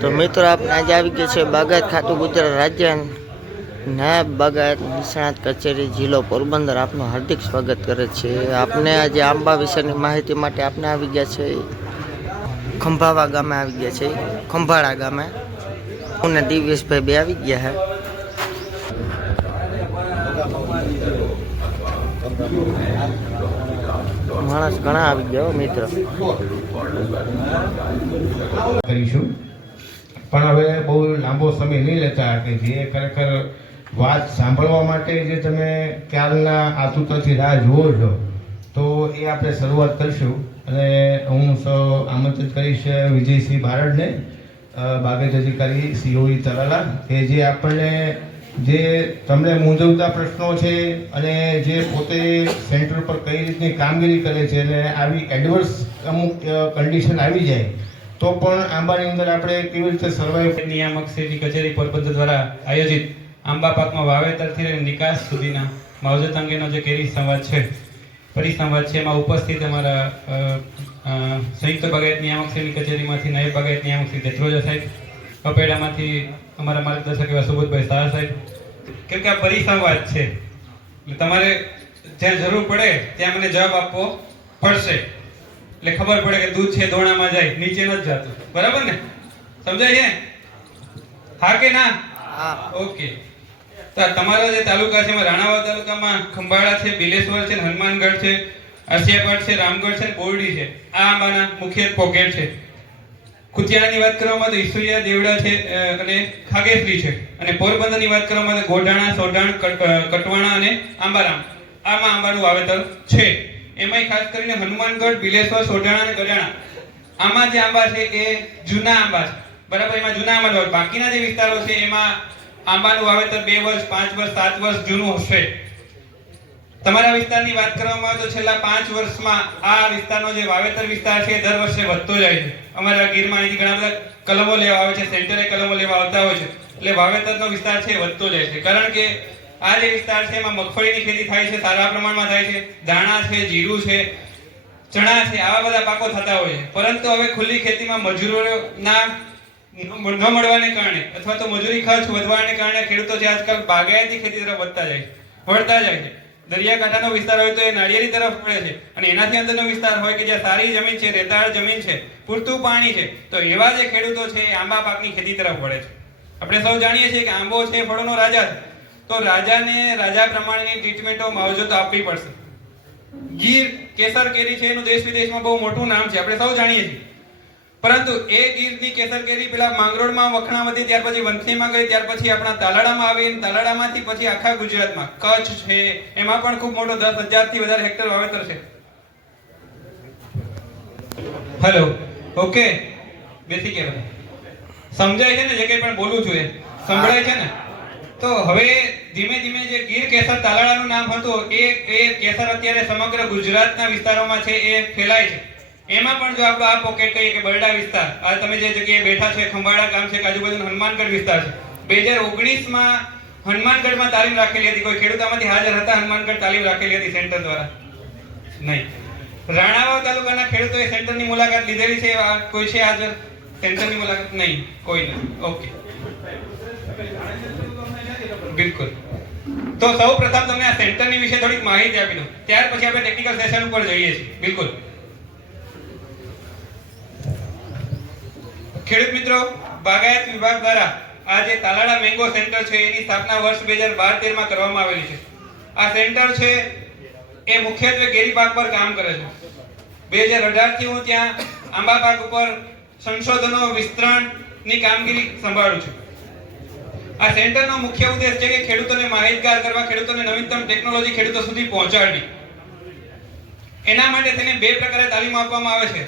તો મિત્રો આપણે આજે આવી ગયા છે બાગાયત ખાતું ગુજરાત રાજ્ય નાયબ બાગાયત નિષ્ણાત કચેરી જિલ્લો પોરબંદર આપનું હાર્દિક સ્વાગત કરે છે। આપને આજે આંબા વિશેની માહિતી માટે આપણે આવી ગયા છે ખંભાવા ગામે આવી ગયા છે, ખંભાળા ગામે અને દિવ્યેશભાઈ બે આવી ગયા છે। માણસ ઘણા આવી ગયો મિત્ર કરીશું, પણ હવે બહુ લાંબો સમય નહીં લેતા કે જે ખરેખર વાત સાંભળવા માટે જે તમે ખ્યાલના આતુરતાથી રાહ જુઓ છો, તો એ આપણે શરૂઆત કરીશું। અને હું આમંત્રિત કરીશ વિજયસિંહ બારડને, બાગાયત અધિકારી સીઓઈ તલાલા, કે જે આપણને જે તમને મૂંઝવતા પ્રશ્નો છે અને જે પોતે સેન્ટર પર કઈ રીતની કામગીરી કરે છે અને આવી એડવર્સ અમુક કન્ડિશન આવી જાય તો પણ આંબાની અંદર આપણે કેવી રીતે સર્વાઈવ। નિયામક શ્રી કચેરી પોરબંદર દ્વારા આયોજિત આંબા પાકમાં વાવેતરથી નિકાસ સુધીના માવજત અંગેનો જે કેરી સંવાદ છે, પરિસંવાદ છે, એમાં ઉપસ્થિત અમારા સંયુક્ત બાગાયત નિયામક શ્રી કચેરીમાંથી નાયબ બાગાયત નિયામક શ્રી દેત્રોજા સાહેબ, કપેડામાંથી અમારા માર્ગદર્શક એવા સુબોધભાઈ શાહ સાહેબ। કેમ કે આ પરિસંવાદ છે એટલે તમારે જ્યાં જરૂર પડે ત્યાં મને જવાબ આપવો પડશે, એટલે ખબર પડે કે દૂધ છે દોણામાં જાય, નીચે નથી જતું, બરાબર ને? સમજાય છે? હા કે ના? ઓકે। તો તમારા જે તાલુકા છે એમાં રાણાવાવ તાલુકામાં ખંભાળા છે, બિલેશ્વર છે, હનુમાનગઢ છે, આસિયાપાડ છે, રામગઢ છે, બોરડી છે, આ આંબાના મુખ્ય પોકેટ છે। કુતિયાણાની વાત કરવામાં તો ઈસુરિયા, દેવડા છે અને ખાગેશ્રી છે, અને પોરબંદરની વાત કરવામાં તો ગોઢાણા, સોઢાણ, કટવાણા અને આંબારામ, આમાં આંબાનું વાવેતર છે। એમાંય ખાસ કરીને હનુમાનગઢ, બિલેશ્વર, સોઢાણા અને ગઢાણા, આમાં જે આંબા છે એ જૂના આંબા છે, બરાબર? એમાં જૂના આંબા, બાકીના જે વિસ્તારો છે એમાં આંબાનું વાવેતર 2 વર્ષ, 5 વર્ષ, 7 વર્ષ જૂનું હશે। તમારા વિસ્તારની વાત કરવામાં આવે તો છેલ્લા 5 વર્ષમાં આ વિસ્તારનો જે વાવેતર વિસ્તાર છે દર વર્ષે વધતો જાય છે। અમારા ગીરમાં અહીંથી ઘણા બધા કલમો લેવા આવે છે, સેન્ટરે કલમો લેવા આવતા હોય છે, એટલે વાવેતરનો વિસ્તાર છે વધતો જાય છે। કારણ કે આ જે વિસ્તાર છે એમાં મગફળીની ખેતી થાય છે, સારા પ્રમાણમાં થાય છે, દાણા છે, જીરું છે, ચણા છે, આવા બધા પાકો થતા હોય છે। પરંતુ હવે ખુલ્લી ખેતીમાં મજૂરોના ન મળવાને કારણે અથવા તો મજૂરી ખર્ચ વધવાને કારણે ખેડૂતો છે આજકાલ બાગાયતી ખેતી તરફ વળતા જાય છે। દરિયાકાંઠાનો વિસ્તાર હોય તો એ નાળિયેરી તરફ વળે છે, અને એનાથી અંદરનો વિસ્તાર હોય કે જ્યાં સારી જમીન છે, રેતાળ જમીન છે, પૂરતું પાણી છે, તો એવા જે ખેડૂતો છે એ આંબા પાકની ખેતી તરફ વળે છે। આપણે સૌ જાણીએ છીએ કે આંબો છે ફળોનો રાજા છે, તો રાજાને રાજા પ્રમાણેની ટ્રીટમેન્ટો માવજત આપવી પડશે। ગીર કેસર કેરી છે એનું દેશ વિદેશમાં બહુ મોટું નામ છે, આપણે સૌ જાણીએ છીએ, પરંતુ એ ગીરની કેસર કેરી પેલા માંગરોળમાં વખણાવતી, ત્યાર પછી વંથલીમાં ગઈ, ત્યાર પછી આપણા તાલાડામાં આવી, તાલાડામાંથી પછી આખા ગુજરાતમાં કચ્છ છે એમાં પણ ખૂબ મોટો 10,000 થી વધારે હેક્ટર વાવેતર છે। હેલો, ઓકે, બેસી ગયા, સમજાય છે ને? જે કંઈ પણ બોલું છું એ સંભળાય છે ને? તો હવે ધીમે ધીમે જે ગીર કેસર તાલાડાનું નામ હતું એ કેસર અત્યારે સમગ્ર ગુજરાતના વિસ્તારોમાં છે એ ફેલાય છે। એમાં પણ જો આપણો આ પોકેટ કહીએ કે બરડા વિસ્તાર, આ તમે જે જગ્યાએ બેઠા છે ખંભાળા ગામ છે, આજુબાજુનો હનુમાનગઢ વિસ્તાર છે, 2019માં હનુમાનગઢમાં તાલીમ રાખેલી હતી, કોઈ ખેડૂત આમાંથી હાજર હતા? હનુમાનગઢ તાલીમ રાખેલી હતી સેન્ટર દ્વારા? નહીં। રાણાવાવ તાલુકાના ખેડૂતોએ સેન્ટરની મુલાકાત લીધેલી છે? કોઈ છે હાજર સેન્ટરની મુલાકાત? નહીં, કોઈ નથી, ઓકે, બિલકુલ। તો સૌ પ્રથમ તમને આ સેન્ટરની વિશે થોડીક માહિતી આપી દઉં, ત્યાર પછી આપણે ટેકનિકલ સેશન ઉપર જઈએ છીએ। બિલકુલ। ખેડૂત મિત્રો, બાગાયત વિભાગ દ્વારા આ જે તાલાડા મેંગો સેન્ટર છે એની સ્થાપના વર્ષ 2012-13માં કરવામાં આવેલી છે। આ સેન્ટર છે એ મુખ્યત્વે કેરી પાક પર કામ કરે છે। 2018 થી હું ત્યાં આંબા પાક ઉપર સંશોધનો વિસ્તરણની કામગીરી સંભાળું છું। આ સેન્ટરનો મુખ્ય ઉદ્દેશ છે કે ખેડૂતોને માહિતગાર કરવા, ખેડૂતોને નવીનતમ ટેકનોલોજી ખેડૂતો સુધી પહોંચાડવી। એના માટે તેને 2 પ્રકારે તાલીમ આપવામાં આવે છે।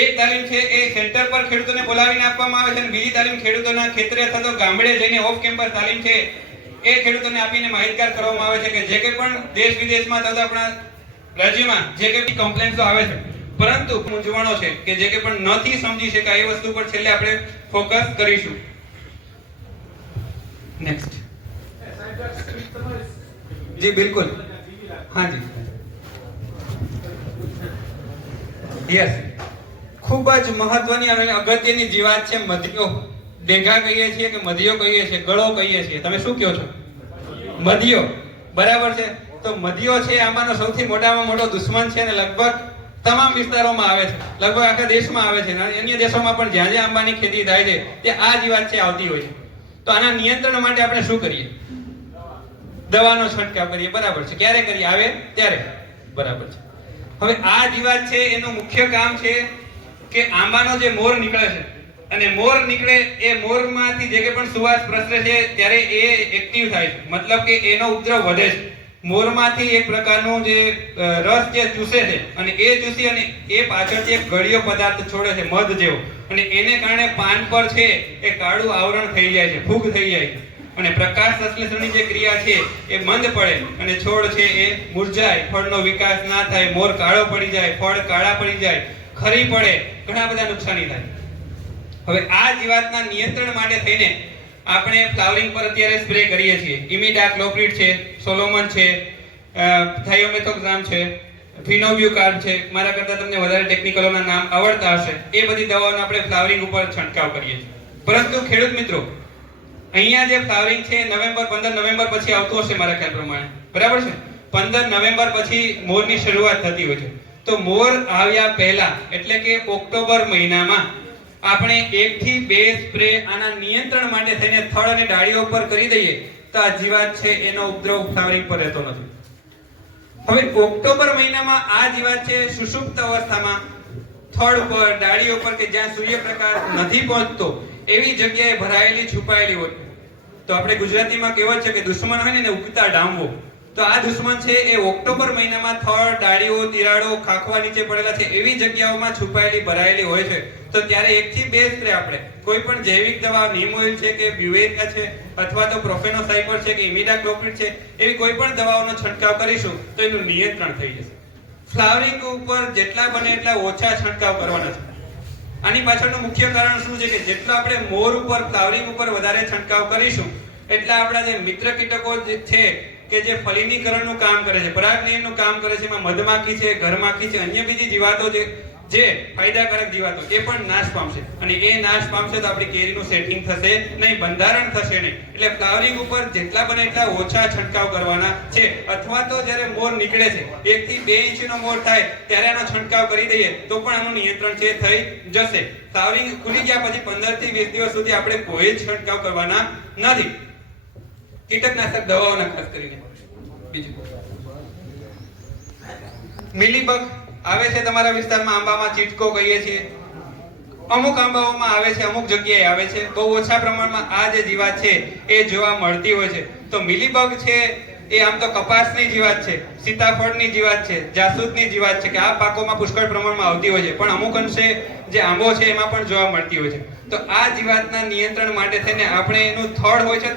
એક તાલીમ છે એ સેન્ટર પર ખેડૂતોને બોલાવીને આપવામાં આવે છે, અને બીજી તાલીમ ખેડૂતોના ખેતરે અથવા તો ગામડે જઈને ઓફ કેમ્પસ તાલીમ છે એ ખેડૂતોને આપીને માહિતગાર કરવામાં આવે છે કે જે કંઈ પણ દેશ વિદેશમાં અથવા આપણા રાજ્યમાં જે કંઈ કમ્પ્લેન્ટ્સ આવે છે, પરંતુ મૂંઝવણો છે કે જે કંઈ પણ નથી સમજી શકાય, એ વસ્તુ પર છેલ્લે આપણે ફોકસ કરીશું। નેક્સ્ટ જી, બિલકુલ, હા જી, યસ। ખૂબ જ મહત્વની અને અગત્યની જીવાત છે મધ્યો. ડેઘા કહીએ છીએ કે મધ્યો કહીએ છીએ, ગળો કહીએ છીએ, તમે શું કહો છો? મધ્યો. બરાબર છે. તો મધ્યો છે આમાંનો સૌથી મોટામાં મોટો દુશ્મન છે અને લગભગ તમામ વિસ્તારોમાં આવે છે, લગભગ આખા દેશમાં આવે છે, અન્ય દેશોમાં પણ જ્યાં જ્યાં આંબાની ખેતી થાય છે ત્યાં આ જીવાત છે આવતી હોય છે. તો આના નિયંત્રણ માટે આપણે શું કરીએ? દવાનો છંટકાવ કરીએ. બરાબર છે. ક્યારે કરીએ? આવે ત્યારે. બરાબર છે. હવે આ જીવાત છે એનું મુખ્ય કામ છે કે આંબાનો જે મોર નીકળે છે અને મોર નીકળે એ મોરમાંથી જે કે પણ સુવાસ પ્રસરે છે ત્યારે એ એક્ટિવ થાય છે, મતલબ કે એનો ઉપદ્રવ વધે છે. મોરમાંથી એક પ્રકારનું જે રસ જે ચૂસે છે અને એ ચૂસી અને એ પાછળથી એક ગળિયો પદાર્થ છોડે છે, મધ જેવો, અને એને કારણે પાન પર છે એ કાળું આવરણ થઈ જાય છે, ફૂગ થઈ જાય છે અને પ્રકાશ સંશ્લેષણની જે ક્રિયા છે એ મંદ પડે અને છોડ છે એ મુરઝાય, ફળનો વિકાસ ના થાય, મોર કાળો પડી જાય, ફળ કાળા પડી જાય, ખરી પડે, ઘણા બધા નુકસાની થાય. હવે આ જીવાતના નિયંત્રણ માટે થઈને આપણે ફ્લાવરિંગ પર અત્યારે સ્પ્રે કરીએ છીએ. ઇમિડાક્લોપ્રિડ છે, સોલોમન છે, થાયોમેથોક્સામ છે, ફિનોબ્યુકાર્બ છે, મારા કરતા તમને વધારે ટેકનિકલોના નામ આવડતા હશે. એ બધી દવાઓનો આપણે ફ્લાવરિંગ ઉપર છંટકાવ કરીએ છીએ. પરંતુ ખેડૂત મિત્રો, અહીંયા જે ફ્લાવરિંગ છે નવેમ્બર 15 નવેમ્બર પછી આવતું હશે મારા ખ્યાલ પ્રમાણે. બરાબર છે. 15 નવેમ્બર પછી મોરની શરૂઆત થતી હોય છે. તો મોર આવ્યા પહેલા એટલે કે ઓક્ટોબર મહિનામાં આપણે 1 થી 2 સ્પ્રે આના નિયંત્રણ માટે થઈને થડ અને ડાળીઓ પર કરી દઈએ તો આ જીવાત છે એનો ઉપદ્રવ ફ્લાવરિંગ પર રહેતો નથી. હવે ઓક્ટોબર મહિનામાં આ જીવાત છે સુષુપ્ત અવસ્થામાં થડ પર, ડાળીઓ પર કે જ્યાં સૂર્યપ્રકાશ નથી પહોંચતો એવી જગ્યાએ ભરાયેલી છુપાયેલી હોય. તો આપણે ગુજરાતીમાં કહેવત છે કે દુશ્મન હોય ને એને ઉગતા ડામવો. તો આ દુશ્મન છે એ ઓક્ટોબર મહિનામાં થડ, ડાળીઓ, તિરાડો, ખાખવા નીચે પડેલા છે એવી જગ્યાઓમાં છુપાયેલી ભરાયેલી હોય છે. તો ત્યારે 1 થી 2 સ્પ્રે આપણે કોઈ પણ જૈવિક દવા, નીમ ઓઇલ છે કે બ્યુવેરિયા છે અથવા તો પ્રોફેનોસાઇપર છે કે ઇમિડાક્લોપ્રિડ છે, એવી કોઈ પણ દવાઓનો છંટકાવ કરીશું તો એનું નિયંત્રણ થઈ જશે. ફ્લાવરિંગ ઉપર જેટલા બને એટલા ઓછા છંટકાવ કરવાના છે. આની પાછળનું મુખ્ય કારણ શું છે કે જેટલો આપણે મોર ઉપર, ફ્લાવરિંગ ઉપર વધારે છંટકાવ કરીશું એટલા આપણા જે મિત્ર કીટકો છે કે જે ફલિનીકરણનું કામ કરે છે, પરાગનયનનું કામ કરે છે, એમાં મધમાખી છે, ઘરમાખી છે, અન્ય બીજી જીવાતો જે ફાયદાકારક જીવાતો એ પણ નાશ પામશે અને એ નાશ પામશે તો આપણી કેરીનું સેટિંગ થશે નહીં, બંધારણ થશે નહીં. એટલે ફ્લાવરિંગ ઉપર જેટલા બને એટલા ઓછા છંટકાવ કરવાના છે. અથવા તો જ્યારે મોર નીકળે છે 1 થી 2 ઇંચનો મોર થાય ત્યારે આનો છંટકાવ કરી દઈએ તો પણ આનું નિયંત્રણ છે થઈ જશે. ફ્લાવરિંગ ખુલી ગયા પછી 15 થી 20 દિવસ સુધી આપણે કોઈ જ છંટકાવ કરવાના નથી, કીટકનાશક દવાઓના ખાસ કરીને. બીજું મિલીબગ આવે છે તમારા વિસ્તારમાં, આંબામાં ચીટકો કહીએ છીએ. અમુક આંબાઓમાં આવે છે, અમુક જગ્યાએ આવે છે. બહુ ઓછા પ્રમાણમાં આ જે જીવાત છે એ જોવા મળતી હોય છે. તો મિલીબગ છે એ આમ તો કપાસની જીવાત છે, સીતાફળની જીવાત છે, જાસૂદની જીવાત છે કે આ પાકોમાં પુષ્કળ પ્રમાણમાં આવતી હોય છે, પણ અમુક અંશે જે આંબો છે એમાં પણ જોવા મળતી હોય છે. તો આ જીવાતના નિયંત્રણ માટે થઈને આપણે એનું થડ હોય છે,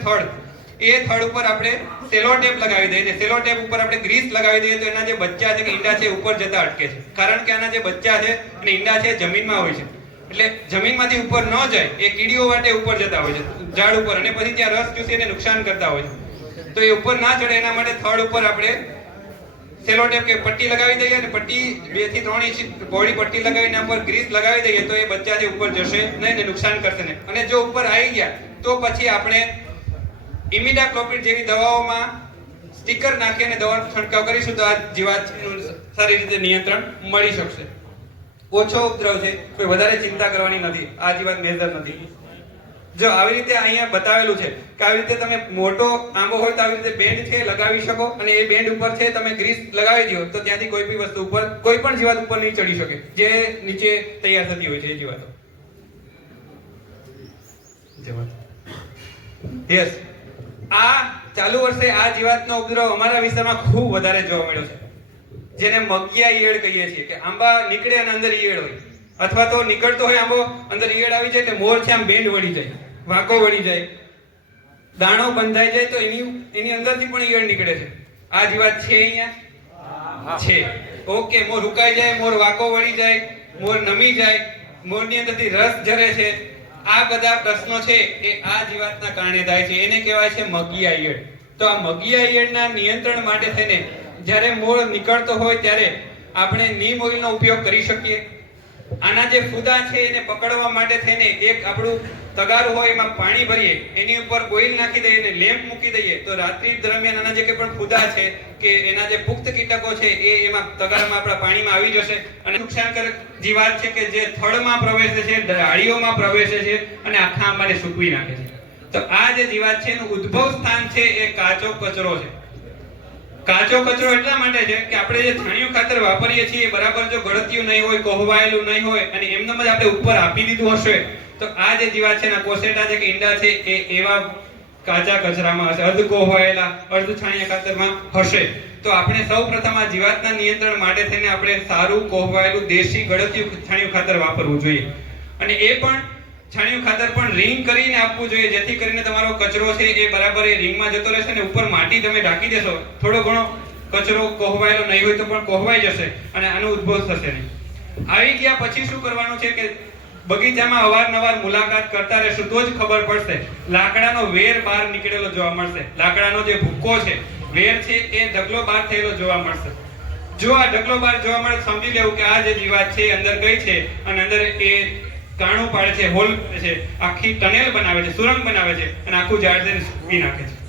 એ થડ ઉપર આપણે સેલો ટેપ લગાવી દઈએ ને સેલો ટેપ ઉપર આપણે ગ્રીસ લગાવી દઈએ તો એના જે બચ્ચા છે કે ઈંડા છે ઉપર જતા અટકે છે. કારણ કે આના જે બચ્ચા છે અને ઈંડા છે જમીનમાં હોય છે, એટલે જમીનમાંથી ઉપર ન જાય, એ કીડીઓ માટે ઉપર જતા હોય છે ઝાડ ઉપર અને પછી ત્યાં રસ ચૂસી એને નુકસાન કરતા હોય છે. તો એ ઉપર ના ચડે એના માટે થડ ઉપર આપણે સેલો ટેપ કે પટ્ટી લગાવી દઈએ અને પટ્ટી 2 થી 3 ઇંચ બોડી પટ્ટી લગાવીને ઉપર ગ્રીસ લગાવી દઈએ તો એ બચ્ચા છે ઉપર જશે નહીં ને નુકસાન કરશે નહીં. અને જો ઉપર આવી ગયા તો પછી આપણે ઇમિડાક્લોપ્રિડ જેવી દવાઓમાં સ્ટીકર નાખી અને દવાનો છંટકાવ કરીશું તો આ જીવાતનું સારી રીતે નિયંત્રણ મળી શકશે. ઓછો ઉપદ્રવ છે, કોઈ વધારે ચિંતા કરવાની નથી, આ જીવાત મેજર નથી. જો આવી રીતે અહીંયા બતાવેલું છે કે આવી રીતે તમે મોટો આંબો હોય તો આવી રીતે બેન્ડ છે લગાવી શકો અને એ બેન્ડ ઉપર છે તમે ગ્રીસ લગાવી દો તો ત્યાંથી કોઈ બી વસ્તુ ઉપર, કોઈ પણ જીવાત ઉપર નહીં ચડી શકે જે નીચે તૈયાર થતી હોય છે એ જીવાતો. યસ, આ ચાલુ વર્ષે આ જીવાતનો ઉપદ્રવ અમારા વિસ્તારમાં ખૂબ વધારે જોવા મળ્યો છે, જેને મગિયા ઈયળ કહીએ છીએ કે આંબા નીકળે અને અંદર ઈયળ હોય, અથવા તો નીકળતો હોય આંબો અંદર ઈયળ આવી જાય એટલે મોર છે આમ બેન્ડ વળી જાય, વાંકો વળી જાય, દાણો બંધાઈ જાય તો એની અંદરથી પણ ઈયળ નીકળે છે. આ જીવાત છે અહીંયા છે. ઓકે, મોર હુકાઈ જાય, મોર વાંકો વળી જાય, મોર નમી જાય, મોરની અંદરથી રસ ઝરે છે. આ બધા પ્રશ્નો છે એ આ જીવાતના કારણે થાય છે, એને કહેવાય છે મગિયા ઈયળ. તો આ મગિયા ઈયળના નિયંત્રણ માટે થઈને જ્યારે મોર નીકળતો હોય ત્યારે આપણે નીમ ઓઇલનો ઉપયોગ કરી શકીએ. આના જે ફૂદા છે એને પકડવા માટે થઈને એક આપણું તગારું હોય એમાં પાણી ભરીએ, એની ઉપર ઓઇલ નાખી દઈએ અને લેમ્પ મૂકી દઈએ તો રાત્રિ દરમિયાન આના જે કંઈ પણ ફૂદા છે કે એના જે પુખ્ત કીટકો છે એ એમાં તગારામાં આપણા પાણીમાં આવી જશે અને નુકસાનકારક જીવાત છે કે જે થડમાં પ્રવેશે છે, ડાળીઓમાં પ્રવેશે છે અને આખા આંબાને સૂકવી નાખે છે. તો આ જે જીવાત છે એનું ઉદ્ભવ સ્થાન છે એ કાચો કચરો છે. કાચો કચરો એટલા માટે છે કે આપણે જે છાણિયું ખાતર વાપરીએ છીએ બરાબર જો ગળતિયું નહીં હોય, કોહવાયેલું નહીં હોય અને એમનેમ જ આપણે ઉપર આપી દીધું હશે તો આ જે જીવાત છે ના કોસેટા છે કે ઈંડા છે એ એવા કાચા કચરામાં હશે, અર્ધ કોહવાયેલા, અર્ધ છાણિયા ખાતરમાં હશે. તો આપણે સૌપ્રથમ આ જીવાતના નિયંત્રણ માટે થઈને આપણે સારું કોહવાયેલું દેશી ગળતિયું છાણિયું ખાતર વાપરવું જોઈએ અને એ પણ છાણિયું ખાતર પણ રિંગ કરીને આપવું જોઈએ જેથી કરીને તમારો કચરો છે એ બરાબર એ રિંગમાં જતો રહેશે ને ઉપર માટી તમે ઢાંકી દેશો થોડો ઘણો કચરો કોહવાયેલો નહીં હોય તો પણ કોહવાઈ જશે અને આનો ઉદ્ભવ થશે નહીં. આવી ગયા પછી શું કરવાનું છે કે બગીચામાં અવારનવાર મુલાકાત કરતા રહેશું તો જ ખબર પડશે. લાકડાનો વેર બહાર નીકળેલો જોવા મળશે, લાકડાનો જે ભૂકો છે, વેર છે એ ઢગલો બહાર થયેલો જોવા મળશે. જો આ ઢગલો બહાર જોવા મળે સમજી લેવું કે આ જે જીવાત છે અંદર ગઈ છે અને અંદર એ કાણું પાડે છે, હોલ છે, આખી ટનેલ બનાવે છે, સુરંગ બનાવે છે અને આખું ઝાડ ને સૂકવી નાખે છે.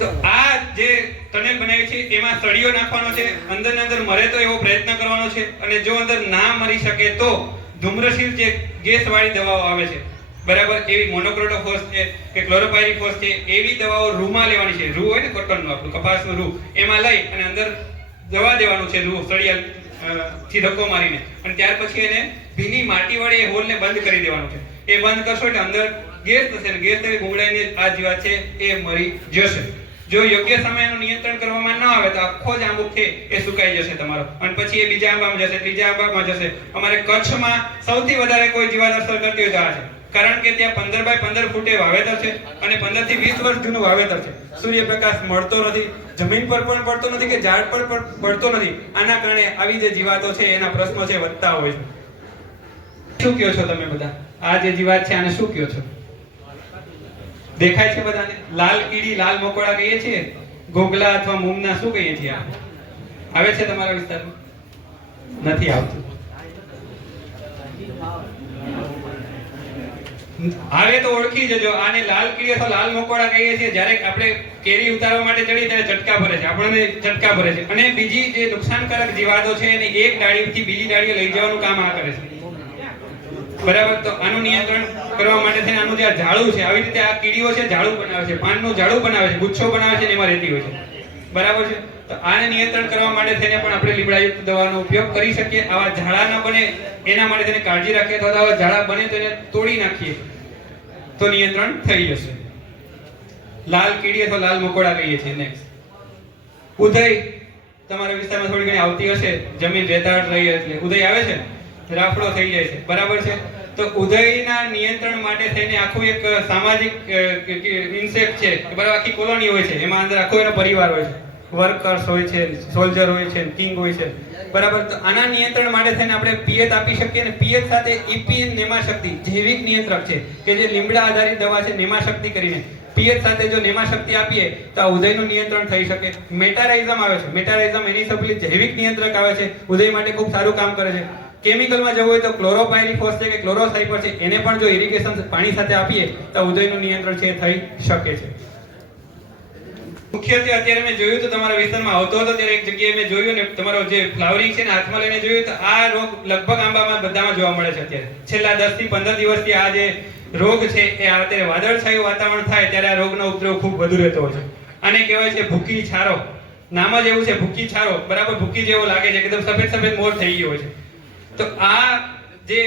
તો આ જે ટનેલ બનાવી છે એમાં સળીઓ નાખવાનો છે, અંદર ને અંદર મરે તો એવો પ્રયત્ન કરવાનો છે અને જો અંદર ના મરી શકે તો ધૂમ્રશીલ જે ગેસ વાળી દવાઓ આવે છે બરાબર, એવી મોનોક્રોટોફોસ છે કે ક્લોરોપાયરીફોસ છે એવી દવાઓ રૂમાં લેવાની છે. રૂ હોય ને કોટનનું આપણું કપાસનું રૂ, એમાં લઈ અને અંદર દવા દેવાનું છે રૂ સળિયા થી ધક્કો મારીને અને ત્યાર પછી એને ભીની માટી વડે એ હોલને બંધ કરી દેવાનું છે. એ બંધ કરશો એટલે અંદર ગેસ થશે ને ગેસ થઈ ગુંગળાઈને આ જીવાત છે એ મરી જશે. જો યોગ્ય સમયનું નિયંત્રણ કરવામાં ન આવે તો આખો જ આંબો છે એ સુકાઈ જશે તમારો અને પછી એ બીજા આંબામાં જશે, ત્રીજા આંબામાં જશે. અમારે કચ્છમાં સૌથી વધારે કોઈ જીવાત અસર કરતી હોય તો આ છે, કારણ કે ત્યાં 15 બાય 15 ફૂટે વાવેતર છે અને 15 થી 20 વર્ષ જૂનું વાવેતર છે. સૂર્યપ્રકાશ મળતો નથી, જમીન પર પણ પડતો નથી કે ઝાડ પર પણ પડતો નથી. આના કારણે આવી જે જીવાતો છે એના પ્રશ્નો છે વધતા હોય છે. શું કહો છો તમે બધા? આ જે જીવાત છે આને શું કહો છો? દેખાય છે બધાને? લાલ કીડી, લાલ મકોડા કહીએ છીએ, ગોગલા અથવા મૂંગના શું કહીએ છીએ? આવે છે તમારા વિસ્તારમાં? નથી આવતું. આવે તો ઓળખી જજો. આને લાલ કીડી અથવા લાલ મકોડા કહીએ છીએ. જ્યારે આપણે કેરી ઉતારવા માટે ચડી ત્યારે ચટકા ભરે છે, આપણને ચટકા ભરે છે. અને બીજી જે નુકસાનકારક જીવાતો છે એને એક ડાળીથી બીજી ડાળીએ લઈ જવાનું કામ આ કરે છે બરાબર. તો આનું નિયંત્રણ કરવા માટે થઈને આનું જે આ ઝાડું છે, આવી રીતે આ કીડીઓ છે ઝાડું બનાવે છે, પાનનું ઝાડું બનાવે છે, ગુચ્છો બનાવે છે ને એમાં રહેતી હોય છે બરાબર છે. તો આને નિયંત્રણ કરવા માટે થઈને પણ આપણે લીમડાયુક્ત દવાનો ઉપયોગ કરી શકીએ. આવા ઝાડા ન બને એના માટે તેને કાળજી રાખીએ અથવા આવા ઝાડા બને તો એને તોડી નાખીએ તો નિયંત્રણ થઈ જશે. લાલ કીડી અથવા લાલ મકોડા કહીએ છીએ. નેક્સ્ટ ઉધઈ તમારા વિસ્તારમાં થોડી ઘણી આવતી હશે. જમીન રેતાળ રહી એટલે ઉધઈ આવે છે, રાફડો થઈ જાય છે બરાબર છે. તો ઉધઈના નિયંત્રણ માટે થઈને આખું એક સામાજિક ઇન્સેક્ટ છે બરાબર, આખી કોલોની હોય છે, એમાં અંદર આખો એનો પરિવાર હોય છે, વર્કર્સ હોય છે, સોલ્જર હોય છે, કિંગ હોય છે બરાબર. તો આના નિયંત્રણ માટે થઈને આપણે પિયત આપી શકીએ અને પિયત સાથે ઈપીએન નેમાશક્તિ જૈવિક નિયંત્રક છે કે જે લીમડા આધારિત દવા છે નેમાશક્તિ કરીને પિયત સાથે જો નેમાશક્તિ આપીએ તો આ ઉધઈનું નિયંત્રણ થઈ શકે. મેટારાઇઝમ આવે છે, મેટારાઇઝમ એની સપ્લી જૈવિક નિયંત્રક આવે છે, ઉધઈ માટે ખૂબ સારું કામ કરે છે. કેમિકલમાં જવું હોય તો ક્લોરોપાયરીફોસ છે કે ક્લોરોસાઇપર છે એને પણ જો ઇરિગેશન પાણી સાથે આપીએ તો ઉધઈનું નિયંત્રણ છે થઈ શકે છે. મુખ્યત્વે અત્યારે મેં જોયું તો તમારા વિસ્તારમાં આવતો હતો ત્યારે એક જગ્યાએ મેં જોયું ને તમારો જે ફ્લાવરિંગ છે ને હાથમાં લઈને જોયું તો આ રોગ લગભગ આંબામાં બધામાં જોવા મળે છે. અત્યારે છેલ્લા 10 થી 15 દિવસથી આ જે રોગ છે એ અત્યારે વાદળછાયું વાતાવરણ થાય ત્યારે આ રોગનો ઉપદ્રવ ખૂબ વધુ રહેતો હોય છે. આને કહેવાય છે ભૂકી છારો. નામ જ એવું છે, ભૂકી છારો બરાબર. ભૂકી જેવો લાગે છે, એકદમ સફેદ સફેદ મોર થઈ ગયો હોય છે. તો આ જે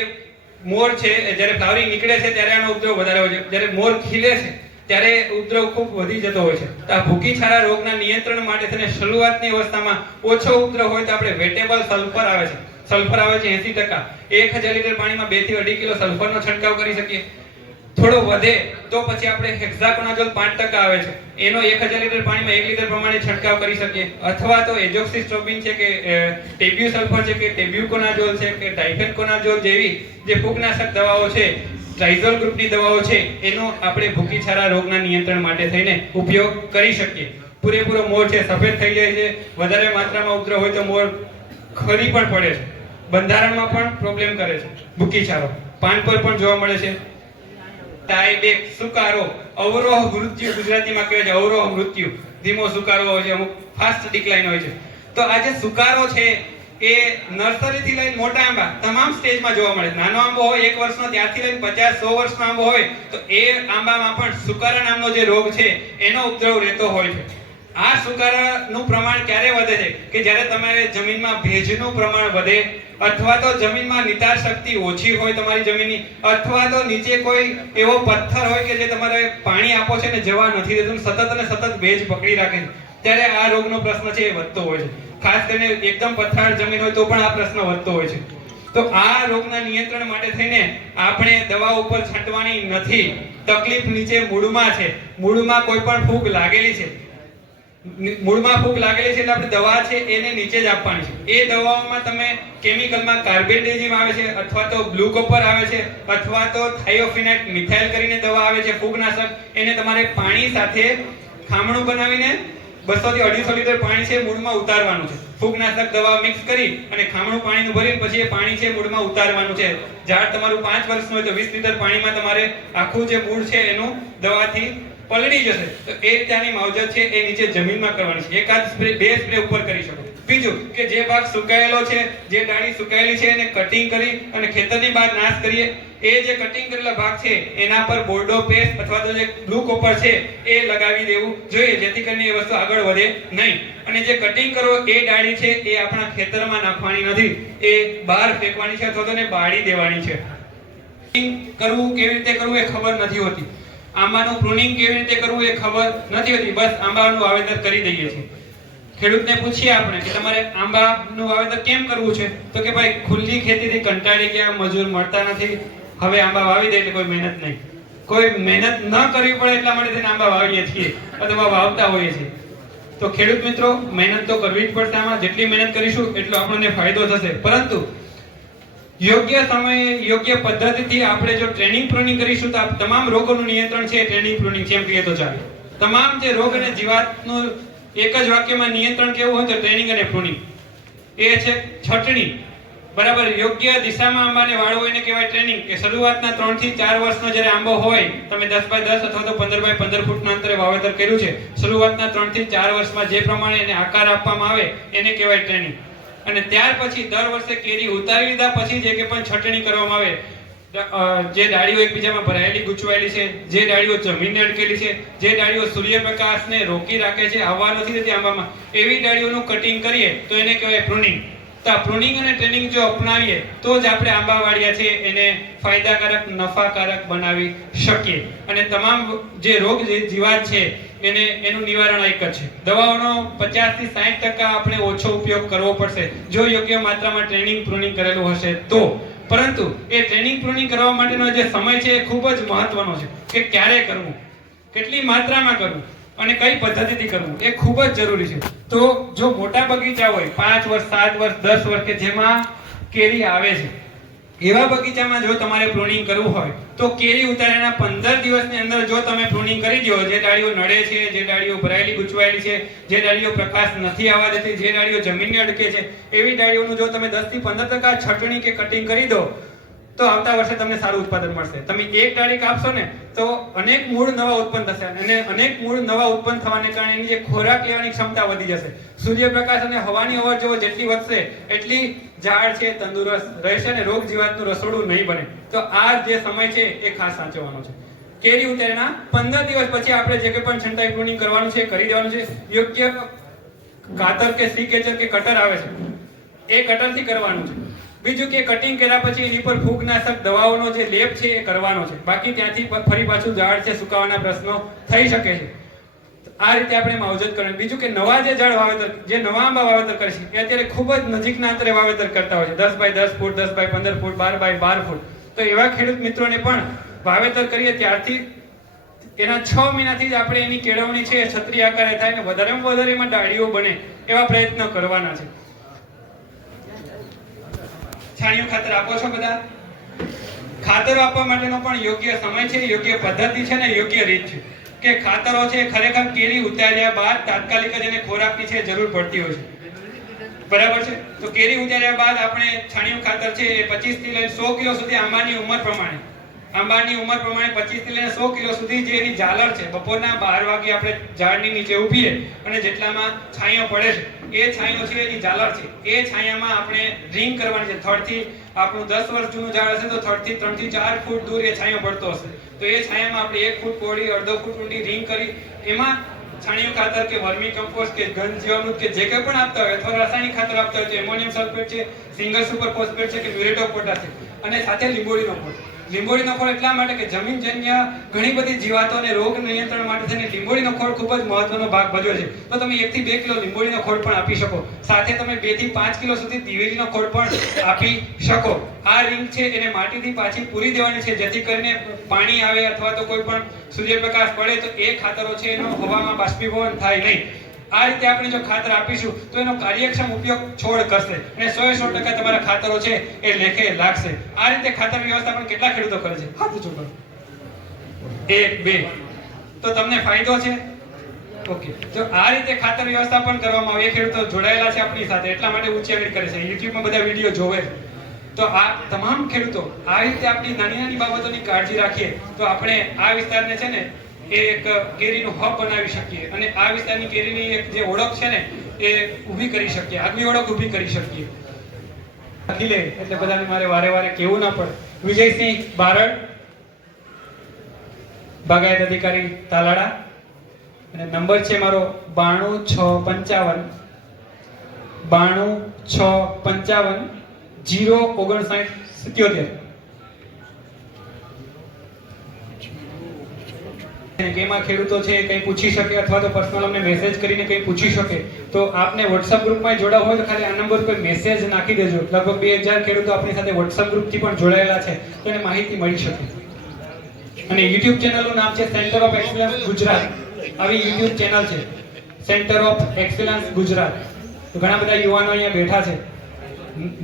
મોર છે જ્યારે ફ્લાવરિંગ નીકળે છે ત્યારે આનો ઉપદ્રવ વધારે હોય છે. જ્યારે મોર ખીલે છે ત્યારે ઉપદ્રવ ખૂબ વધી જતો હોય છે. તો આ ભૂકી છારા રોગના નિયંત્રણ માટે થઈને શરૂઆતની અવસ્થામાં ઓછો ઉપદ્રવ હોય તો આપણે વેટેબલ સલ્ફર આવે છે, સલ્ફર આવે છે 80%. 1000 લીટર પાણીમાં 2 થી 2.5 કિલો સલ્ફરનો છંટકાવ કરી શકીએ. થોડો વધે તો પછી આપણે હેક્સાકોનાઝોલ 5% આવે છે, એનો 1000 લીટર પાણીમાં 1 લીટર પ્રમાણે છંટકાવ કરી શકીએ. અથવા તો એઝોક્સિસ્ટ્રોબિન છે કે ટેબ્યુ સલ્ફર છે કે ટેબ્યુકોનાઝોલ છે કે ડાઇફેનકોનાઝોલ જેવી જે ફૂગનાશક દવાઓ છે, ટ્રાઇઝોલ ગ્રુપની દવાઓ છે, એનો આપણે ભૂકી છારા રોગના નિયંત્રણ માટે થઈને ઉપયોગ કરી શકીએ. પૂરેપૂરો મોર છે સફેદ થઈ જાય છે, વધારે માત્રામાં ઉપદ્રવ હોય તો મોર ખરી પણ પડે છે બંધારણમાં પણ પ્રોબ્લેમ કરે છે. ભૂકીચારો પાન પર પણ જોવા મળે છે. ટાઈબેક, સુકારો, અવરોહ મૃત્યુ ગુજરાતીમાં કહેવાય છે અવરોહ મૃત્યુ. ધીમો સુકારો હોય છે, અમુક ફાસ્ટ ડિક્લાઇન હોય છે. તો આ જે સુકારો છે એ નર્સરી થી લઈને મોટા આંબા તમામ સ્ટેજમાં જોવા મળે. નાનો આંબો હોય 1 વર્ષનો ત્યારથી લઈને 50-100 વર્ષનો આંબો હોય તો એ આંબામાં પણ સુકારા નામનો જે રોગ છે એનો ઉપદ્રવ રહેતો હોય છે. આ સુકારાનું પ્રમાણ ક્યારે વધે છે કે જ્યારે તમારે જમીનમાં ભેજનું પ્રમાણ વધે, અથવા તો જમીનમાં નિતાર શક્તિ ઓછી હોય તમારી જમીનની, અથવા તો નીચે કોઈ એવો પથ્થર હોય કે જે તમારે પાણી આપો છે ને જવા નથી દેતું, સતત અને સતત ભેજ પકડી રાખે છે, ત્યારે આ રોગનો પ્રશ્ન છે એ વધતો હોય છે. ખાસ કરીને એકદમ પથરાળ જમીન હોય તો પણ આ પ્રશ્ન વધતો હોય છે. તો આ રોગના નિયંત્રણ માટે થઈને આપણે દવા ઉપર છાંટવાની નથી. તકલીફ નીચે મૂળમાં છે. મૂળમાં કોઈ પણ ફૂગ લાગેલી છે, મૂળમાં ફૂગ લાગેલી છે એટલે આપણે દવા છે એને નીચે જ આપવાની છે. એ દવાઓમાં તમે કેમિકલમાં કાર્બેન્ડેઝિમ આવે છે, અથવા તો બ્લુ કોપર આવે છે, અથવા તો થાયોફિનાઇટ મિથાઇલ કરીને દવા આવે છે ફૂગનાશક. એને તમારે પાણી સાથે ખામણું બનાવીને 200 થી 250 લીટર પાણી છે મૂળમાં ઉતારવાનું છે. ફૂગનાશક દવા મિક્સ કરી અને ખામણું પાણીનું ભરીને પછી એ પાણી છે મૂળમાં ઉતારવાનું છે. ઝાડ તમારું 5 વર્ષનું હોય તો 20 લીટર પાણીમાં તમારે આખું જે મૂળ છે એનું દવાથી પલળી જશે. તો એ ત્યાંની માવજત છે એ નીચે જમીનમાં કરવાની છે. એકાદ સ્પ્રે 2 સ્પ્રે ઉપર કરી શકો. બીજું કે જે ભાગ સુકાયેલો છે, જે ડાળી સુકાયેલી છે એને કટિંગ કરી અને ખેતરની બહાર નાશ કરીએ. એ જે કટિંગ કરેલા ભાગ છે એના પર બોર્ડો પેસ્ટ અથવા તો જે બ્લુ કોપર છે એ લગાવી દેવું જોઈએ, જેથી કરીને એ વસ્તુ આગળ વધે નહીં. અને જે કટિંગ કરો એ ડાળી છે એ આપણા ખેતરમાં નાખવાની નથી, એ બહાર ફેંકવાની છે અથવા તો એને બાળી દેવાની છે. કરવું કેવી રીતે કરવું એ ખબર નથી હોતી. આંબાનું પ્રુનિંગ કેવી રીતે કરવું એ ખબર નથી હોતી. બસ આંબાનું વાવેતર કરી દઈએ છીએ. ખેડૂતને પૂછીએ આપણે કે તમારે આંબાનું વાવેતર કેમ કરવું છે, તો કે ભાઈ ખુલ્લી ખેતીથી કંટાળી ગયા, મજૂર મળતા નથી, હવે આંબા વાવી દે એટલે કોઈ મહેનત નહીં. કોઈ મહેનત ન કરવી પડે એટલા માટે થઈને આંબા વાવીએ છીએ અથવા વાવતા હોઈએ છીએ. તો ખેડૂત મિત્રો, મહેનત તો કરવી જ પડશે. આમાં જેટલી મહેનત કરીશું એટલો આપણને ફાયદો થશે. પરંતુ યોગ્ય સમયે યોગ્ય પદ્ધતિથી આપણે જો ટ્રેનિંગ પ્રુનિંગ કરીશું તો તમામ રોગોનું નિયંત્રણ છે ટ્રેનિંગ પ્રુનિંગ છે એમ કહીએ તો ચાલે. તમામ જે રોગ અને જીવાતનું એક જ વાક્યમાં નિયંત્રણ કેવું હોય તો ટ્રેનિંગ અને પ્રુનિંગ. એ છે છટણી. બરાબર યોગ્ય દિશામાં આંબાને વાળવો એને કહેવાય ટ્રેનિંગ. કે શરૂઆતના 3 થી 4 વર્ષનો જ્યારે આંબો હોય, તમે 10 બાય 10 અથવા તો 15 બાય 15 ફૂટના અંતરે વાવેતર કર્યું છે, શરૂઆતના 3 થી 4 વર્ષમાં જે પ્રમાણે એને આકાર આપવામાં આવે એને કહેવાય ટ્રેનિંગ. અને ત્યાર પછી દર વર્ષે કેરી ઉતારી લીધા પછી જે કે પણ છટણી કરવામાં આવે, જે ડાળીઓ એકબીજામાં ભરાયેલી ગૂંચવાયેલી છે, જે ડાળીઓ જમીનને અડકેલી છે, જે ડાળીઓ સૂર્યપ્રકાશને રોકી રાખે છે, આવવા નથી દેતી આંબામાં, એવી ડાળીઓનું કટિંગ કરીએ તો એને કહેવાય પ્રુનિંગ. તો આ પ્રુનિંગ અને ટ્રેનિંગ જો અપનાવીએ તો જ આપણે આંબાવાડિયા છે એને ફાયદાકારક, નફાકારક બનાવી શકીએ. અને તમામ જે રોગ જે જીવાત છે એનું નિવારણ એક જ છે. દવાઓનો 50 થી 60% આપણે ઓછો ઉપયોગ કરવો પડશે જો યોગ્ય માત્રામાં ટ્રેનિંગ પ્રુનિંગ કરેલું હશે તો. પરંતુ એ ટ્રેનિંગ પ્રુનિંગ કરવા માટેનો જે સમય છે એ ખૂબ જ મહત્વનો છે. કે ક્યારે કરવું, કેટલી માત્રામાં કરવું અને કઈ પદ્ધતિથી કરવું એ ખૂબ જ જરૂરી છે. તો જો મોટા બગીચા હોય 5 વર્ષ, 7 વર્ષ, 10 વર્ષ કે જેમાં કેરી આવે છે, એવા બગીચામાં જો તમારે પ્રુનિંગ કરવું હોય તો કેરી ઉતાર્યાના 15 દિવસની અંદર જો તમે પ્રુનિંગ કરી દો, જે ડાળીઓ નડે છે, જે ડાળીઓ ભરાયેલી ગૂંચવાયેલી છે, જે ડાળીઓ પ્રકાશ નથી આવવા દેતી, જે ડાળીઓ જમીનને અડકે છે, એવી ડાળીઓનું જો તમે 10 થી 15% છટણી કે કટિંગ કરી દો તો આવતા વર્ષે તમને સારું ઉત્પાદન મળશે. તમે એક ડાળી કાપશો ને તો અનેક મૂળ નવા ઉત્પન્ન થશે અને અનેક મૂળ નવા ઉત્પન્ન થવાને કારણે એની જે ખોરાક લેવાની ક્ષમતા વધી જશે. સૂર્યપ્રકાશ અને હવાની અવરજવર જેટલી વધશે એટલી ઝાડ છે તંદુરસ્ત રહેશે અને રોગ જીવાતનું રસોડું નહીં બને. તો આ જે સમય છે એ ખાસ સાચવવાનો છે. કેરી ઉતાર્યાના 15 દિવસ પછી આપણે જે કે પણ છંટાઈ પ્રુનિંગ કરવાનું છે કરી દેવાનું છે. યોગ્ય કાતર કે સી કેચર કે કટર આવે છે એ કટરથી કરવાનું છે. બીજું કે કટિંગ કર્યા પછી એની પર ફૂગનાશક દવાઓનો જે લેપ છે એ કરવાનો છે. બાકી ત્યાંથી ફરી પાછું ઝાડ છે સુકાવાના પ્રશ્નો થઈ શકે છે. આ રીતે આપણે માવજત કરવાની. બીજું કે નવા જે ઝાડ વાવેતર, જે નવા આંબા વાવેતર કરે છે એ અત્યારે ખૂબ જ નજીકના અંતરે વાવેતર કરતા હોય છે, 10 by 10 foot, 10 by 15 foot, 12 by 12 foot. તો એવા ખેડૂત મિત્રોને પણ વાવેતર કરીએ ત્યારથી એના 6 મહિનાથી જ આપણે એની કેળવણી છે એ છત્રી આકારે થાય ને વધારેમાં વધારે એમાં ડાળીઓ બને એવા પ્રયત્ન કરવાના છે. છાણિયું ખાતર આપો છો બધા? ખાતર આપવા માટેનો પણ યોગ્ય સમય છે, યોગ્ય પદ્ધતિ છે ને યોગ્ય રીત છે. કે ખાતરો છે ખરેખર કેરી ઉતાર્યા બાદ તાત્કાલિક જ એને ખોરાકની છે જરૂર પડતી હોય છે. બરાબર છે. તો કેરી ઉતાર્યા બાદ આપણે છાણિયું ખાતર છે એ 25 થી લઈને 100 કિલો સુધી આંબાની ઉંમર પ્રમાણે 25 થી લઈને 100 કિલો સુધી જે એની ઝાલર છે, બપોરના 12 વાગે આપણે ઝાડની નીચે ઊભીએ અને જેટલામાં છાંયો પડે છે એ છાંયો છે એની ઝાલર છે. એ છાંયામાં આપણે રિંગ કરવાની છે. થડથી આપણું 10 વર્ષ જૂનું ઝાડ હશે તો થડથી 3 થી 4 ફૂટ દૂર એ છાંયો પડતો હશે. તો એ છાંયામાં આપણે 1 ફૂટ પહોળી, અડધો ફૂટ ઊંડી રિંગ કરી એમાં છાણિયું ખાતર કે વર્મી કમ્પોસ્ટ કે ઘન જીવામૃત કે જે કંઈ પણ આપતા હોય અથવા રાસાયણિક ખાતર આપતા હોય તો એમોનિયમ સલ્ફેટ છે, સિંગલ સુપર ફોસ્ફેટ છે કે મ્યુરેટ ઓફ પોટાશ છે, અને સાથે લીંબોળીનો ખોળ. લીંબોળીનો ખોળ એટલા માટે કે જમીનજન્ય ઘણી બધી જીવાતો અને રોગ નિયંત્રણ માટે થઈને લીંબોળીનો ખોળ ખૂબ જ મહત્વનો ભાગ ભજવે છે. તો તમે 1 થી 2 કિલો લીંબોળીનો ખોળ પણ આપી શકો. સાથે તમે 2 થી 5 કિલો સુધી દિવેલીનો ખોળ પણ આપી શકો. આ રિંગ છે એને માટીથી પાછી પૂરી દેવાની છે, જેથી કરીને પાણી આવે અથવા તો કોઈ પણ સૂર્યપ્રકાશ પડે તો એ ખાતરો છે એનો હવામાં બાષ્પીભવન થાય નહીં. આ રીતે આપણે જો ખાતર આપીશું તો એનો કાર્યક્ષમ ઉપયોગ છોડ કરશે અને 100% તમારા ખાતરો છે એ લેખે લાગશે. આ રીતે ખાતર વ્યવસ્થાપન કેટલા ખેડૂતો કરે છે? હાથ ઊંચો કરો. 1 2. તો તમને ફાયદો છે? ઓકે. જો આ રીતે ખાતર વ્યવસ્થાપન કરવામાં આવે, એ ખેડૂતો જોડાયેલા છે આપણી સાથે એટલા માટે ઉચ્ચારણ કરે છે, યુટ્યુબમાં બધા વિડીયો જોવે છે. તો આ તમામ ખેડૂતો આ રીતે આપણી નાની નાની બાબતોની કાળજી રાખીએ તો આપણે આ વિસ્તારને છે ને એ એક કેરીનું હબ બનાવી શકીએ અને આ વિસ્તારની કેરીની એક જે ઓળખ છે ને એ ઊભી કરી શકીએ, આગવી ઓળખ ઊભી કરી શકીએ. લખી લે એટલે બધાને મારે વારે વારે કહેવું ના પડે. વિજયસિંહ બારડ, બાગાયત અધિકારી તાલાડા, અને નંબર છે મારો 92655 92655 05977. કેમાં ખેડૂતો છે કંઈ પૂછી શકે અથવા તો પર્સનલ અમને મેસેજ કરીને કંઈ પૂછી શકે તો આપને WhatsApp ગ્રુપમાં જોડાવ હોય તો ખાલી આ નંબર પર મેસેજ નાખી દેજો. લગભગ 2000 ખેડૂતો આપણી સાથે WhatsApp ગ્રુપથી પણ જોડાયેલા છે તો એને માહિતી મળી શકે. અને YouTube ચેનલનું નામ છે સેન્ટર ઓફ એક્સલન્સ ગુજરાત. આવી YouTube ચેનલ છે સેન્ટર ઓફ એક્સલન્સ ગુજરાત. તો ઘણા બધા યુવાનો અહીંયા બેઠા છે.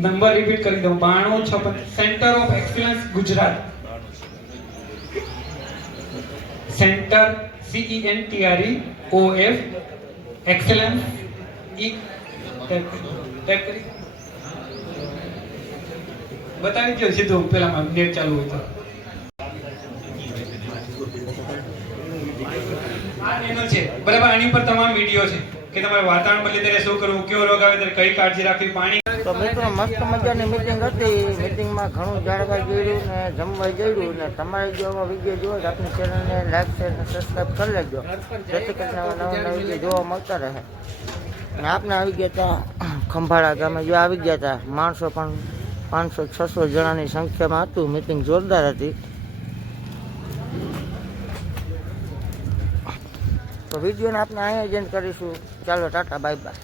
નંબર રિપીટ કરી દઉં 92655 centre of excellence Gujarat. Centre CENTREOF excellence બતાવી દો સીધું પેલામાં નેટ ચાલુ હોય તો. આ ચેનલ છે બરાબર, આની પર તમામ વિડીયો છે કે તમારે વાતાવરણ બદલે ત્યારે શું કરવું, કેવો રોગ આવે ત્યારે કઈ કાળજી રાખવી, પાણી. તો મિત્રો મસ્ત મજાની મિટિંગ હતી. મિટિંગમાં ઘણું જાણવા જોયું ને જમવા જોયું ને તમારે જો આવા વિડીયો જોવો તો આપણી ચેનલને લાઈક શેર અને સબસ્ક્રાઈબ કરી લેજો, જેથી કરીને નવા નવા વિડીયો જોવા મળતા રહે. અને આપણે આવી ગયા હતા ખંભાળા ગામે, જો આવી ગયા હતા માણસો પણ 500-600 જણાની સંખ્યામાં હતું. મિટિંગ જોરદાર હતી. તો વિડીયોને આપણે અહીંયા જ એન્ડ કરીશું. ચાલો ટાટા બાય બાય.